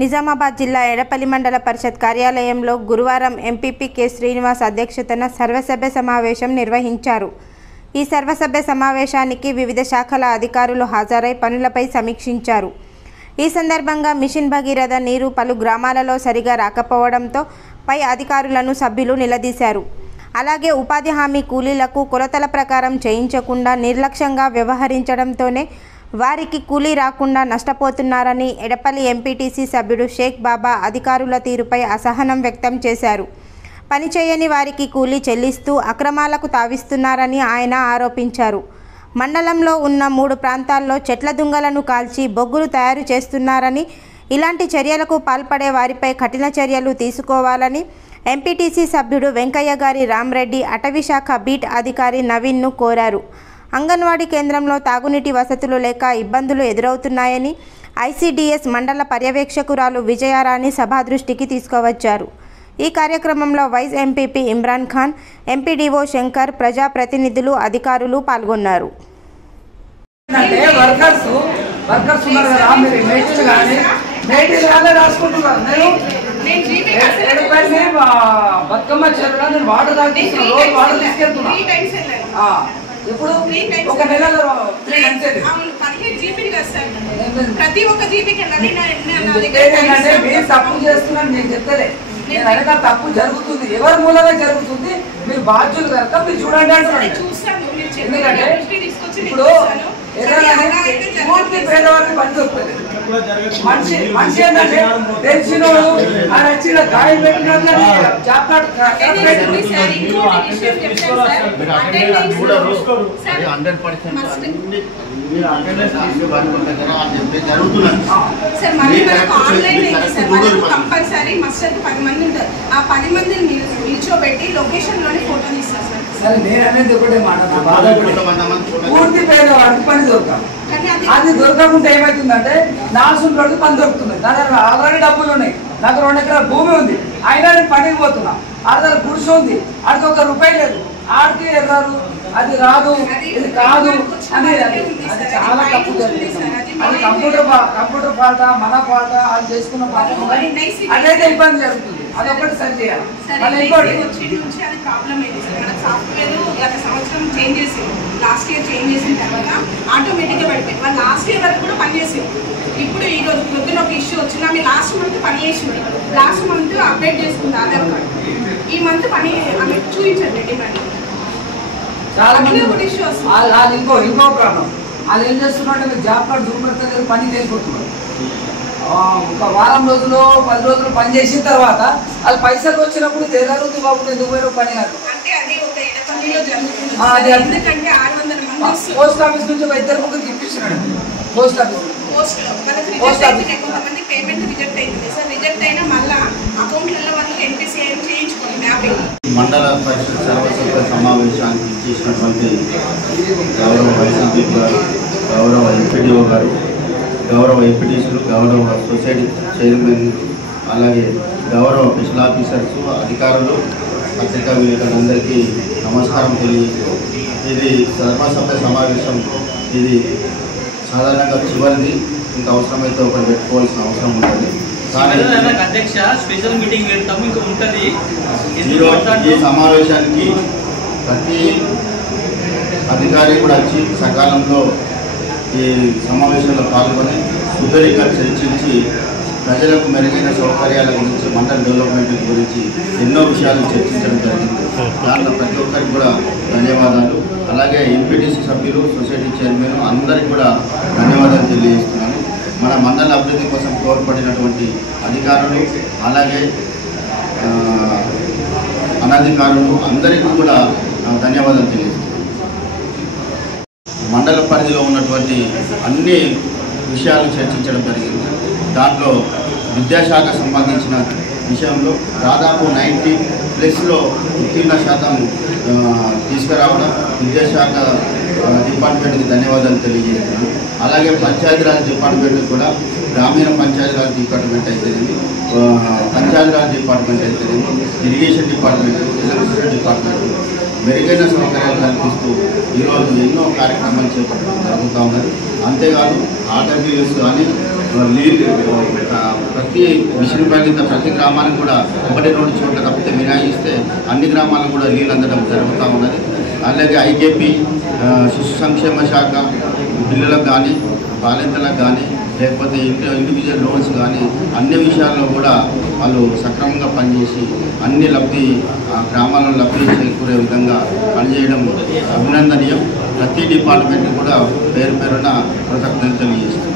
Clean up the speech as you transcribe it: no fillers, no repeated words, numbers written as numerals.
నిజామాబాద్ జిల్లా ఎడపల్లి మండల పరిషత్ కార్యాలయంలో గురువారం ఎంపీపీ కె శ్రీనివాస్ అధ్యక్షతన సర్వసభ్య సమావేశం నిర్వహించారు. ఈ సర్వసభ్య సమావేశానికి వివిధ శాఖల అధికారులు హాజరై పనులపై సమీక్షించారు. ఈ సందర్భంగా మిషన్ భగీరథ నీరు పలు గ్రామాలలో సరిగా రాకపోవడంతో పై అధికారులను సభ్యులు నిలదీశారు. అలాగే ఉపాధి హామీ కూలీలకు కొలతల ప్రకారం చేయించకుండా నిర్లక్ష్యంగా వ్యవహరించడంతోనే వారికి కూలీ రాకుండా నష్టపోతున్నారని ఎడపల్లి ఎంపీటీసీ సభ్యుడు షేక్ బాబా అధికారుల తీరుపై అసహనం వ్యక్తం చేశారు. పనిచేయని వారికి కూలీ చెల్లిస్తూ అక్రమాలకు తావిస్తున్నారని ఆయన ఆరోపించారు. మండలంలో ఉన్న 3 ప్రాంతాల్లో చెట్ల దుంగలను కాల్చి బొగ్గులు తయారు చేస్తున్నారని, ఇలాంటి చర్యలకు పాల్పడే వారిపై కఠిన చర్యలు తీసుకోవాలని ఎంపీటీసీ సభ్యుడు వెంకయ్య గారి రామ్రెడ్డి అటవీ శాఖ బీట్ అధికారి నవీన్ను కోరారు. అంగన్వాడీ కేంద్రంలో తాగునీటి వసతులు లేక ఇబ్బందులు ఎదురవుతున్నాయని ఐసీడీఎస్ మండల పర్యవేక్షకురాలు విజయారాణి సభా దృష్టికి తీసుకువచ్చారు. ఈ కార్యక్రమంలో vice MPP Imran Khan, MPDO Shankar, ప్రజాప్రతినిధులు, అధికారులు పాల్గొన్నారు. ఇప్పుడు ఒక నెలలో ప్రతి ఒక్క జీబీకి తప్పు చేస్తున్నాను నేను చెప్తలే. నేను అనగా తప్పు జరుగుతుంది, ఎవరి మూలంగా జరుగుతుంది, మీరు బాధ్యులు కనుక మీరు చూడండి అంటున్నాను. ఎందుకంటే ఇప్పుడు పూర్తి పేదవారికి పని దొరుకుతుంది. మనిషి ఏంటంటే తెలిసినోడు ఆ నచ్చిన గాయం పెట్టినట్లు కంపల్సరీ మస్ట్ 10 మంది ఉంటారు. ఆ 10 మందిని నిల్చోబెట్టి లొకేషన్ లోనే ఫోటో తీస్తారు సార్. సరే నేను అనేది ఒకటే మాట, పూర్తి పేదవాడికి పని దొరకాలి. అది దొరకకుండా ఏమవుతుందంటే నాసుంటోడికి పని దొరుకుతుంది. నా దగ్గర ఆల్రెడీ డబ్బులు ఉన్నాయి, నాకు 2 ఎకరాల భూమి ఉంది, అయినా నేను పనికి పోతున్నా. ఆడ గుడిసె ఉంది, ఆడికి 1 రూపాయి లేదు, ఆడికి ఎర్రారు అది రాదు ఇది కాదు అని అది చాలా తప్పు జరుగుతుంది. అది కంప్యూటర్ పాట, మన పాట, అది చేసుకున్న పాట అదైతే ఇబ్బంది జరుగుతుంది. అదొకటి సరి చేయాలి. సంవత్సరం చేంజ్ చేసి లాస్ట్ ఇయర్ చేంజ్ చేసిన తర్వాత ఆటోమేటిక్గా పడిపోయింది. వాళ్ళు లాస్ట్ ఇయర్ వరకు కూడా పనిచేసింది. ఇప్పుడు ఈ రోజు పొద్దున ఒక ఇష్యూ వచ్చింది, ఆమె లాస్ట్ మంత్ పని చేసింది, లాస్ట్ మంత్ అప్డేట్ చేసుకుంది ఆధార్ కార్డు, ఈ మంత్ పని ఆమె చూపించండి డిమాండ్. ఇంకో ప్రాబ్లం, వాళ్ళు ఏం చేస్తున్నారంటే మీరు జాబ్ కార్డు చూపెడితే పని వెళ్ళిపోతున్నారు. ఒక వారం రోజులు 10 రోజులు పని చేసిన తర్వాత వాళ్ళు పైసలు వచ్చినప్పుడు తెగరుంది బాబు ఎందుకు పోయిన పని కాదు. పోస్ట్ ఆఫీస్ నుంచి 2 ముగ్గురికి ఇప్పిస్తున్నాడు. పోస్ట్ ఆఫీస్ మండల పరిషత్ సర్వసభ్య సమావేశానికి చేసినటువంటి గౌరవ వైస్ ఎంపీ గారు, గౌరవ ఎంపీడీఓ గారు, గౌరవ ఎంపీటీసీలు, గౌరవ సొసైటీ చైర్మన్, అలాగే గౌరవ స్పెషల్ ఆఫీసర్స్, అధికారులు, పత్రికా విలేకరులందరికీ నమస్కారం తెలియజేస్తూ, ఇది సర్వసభ్య సమావేశం. ఇది సాధారణంగా చివరిది, ఇంకా అవసరమైతే ఒకటి పెట్టుకోవాల్సిన అవసరం ఉంటుంది. కానీ ఈ సమావేశానికి ప్రతి అధికారి కూడా వచ్చి సకాలంలో ఈ సమావేశంలో పాల్గొని సుదీర్ఘంగా చర్చించి ప్రజలకు మెరుగైన సౌకర్యాల గురించి, మండల డెవలప్మెంట్ గురించి ఎన్నో విషయాలు చర్చించడం జరిగింది. దాంట్లో ప్రతి ఒక్కరికి కూడా ధన్యవాదాలు. అలాగే ఎంపీటీసీ సభ్యులు, సొసైటీ చైర్మన్ అందరికీ కూడా ధన్యవాదాలు తెలియజేస్తున్నాను. మన మండల అభివృద్ధి కోసం తోడ్పడినటువంటి అధికారులు, అలాగే అనధికారులు అందరికీ కూడా ధన్యవాదాలు తెలియజేస్తున్నాను. మండల పరిధిలో ఉన్నటువంటి అన్ని విషయాలు చర్చించడం జరిగింది. దాంట్లో విద్యాశాఖ సంబంధించిన విషయంలో దాదాపు 90+లో ఉత్తీర్ణ శాతం తీసుకురావడం విద్యాశాఖ డిపార్ట్మెంట్కి ధన్యవాదాలు తెలియజేస్తున్నాను. అలాగే పంచాయతీరాజ్ డిపార్ట్మెంట్ కూడా, గ్రామీణ పంచాయతీరాజ్ డిపార్ట్మెంట్ అయితేనేమి, పంచాయతీరాజ్ డిపార్ట్మెంట్ అయితేనేమి, ఇరిగేషన్ డిపార్ట్మెంట్, ఎలక్ట్రిసిటీ డిపార్ట్మెంట్ మెరుగైన సౌకర్యాలు కల్పిస్తూ ఈరోజు ఎన్నో కార్యక్రమాలు చేపట్టడం జరుగుతూ ఉన్నది. అంతేకాదు ఆర్డబ్ల్యూఎస్ కానీ ప్రతి మిషన్ బాధిత ప్రతి గ్రామానికి కూడా 1-2 చోట్ల తప్పితే మినహాయిస్తే అన్ని గ్రామాలకు కూడా నీళ్ళు అందడం జరుగుతూ ఉన్నది. అలాగే ఐకేపీ శిశు సంక్షేమ శాఖ పిల్లలకు కానీ బాలింతలకు కానీ లేకపోతే ఇండివిజువల్ లోన్స్ కానీ అన్ని విషయాల్లో కూడా వాళ్ళు సక్రమంగా పనిచేసి అన్ని గ్రామాలను లబ్ధి చేకూరే విధంగా పనిచేయడం అభినందనీయం. ప్రతి డిపార్ట్మెంట్కి కూడా పేరున కృతజ్ఞతలు తెలియజేస్తుంది.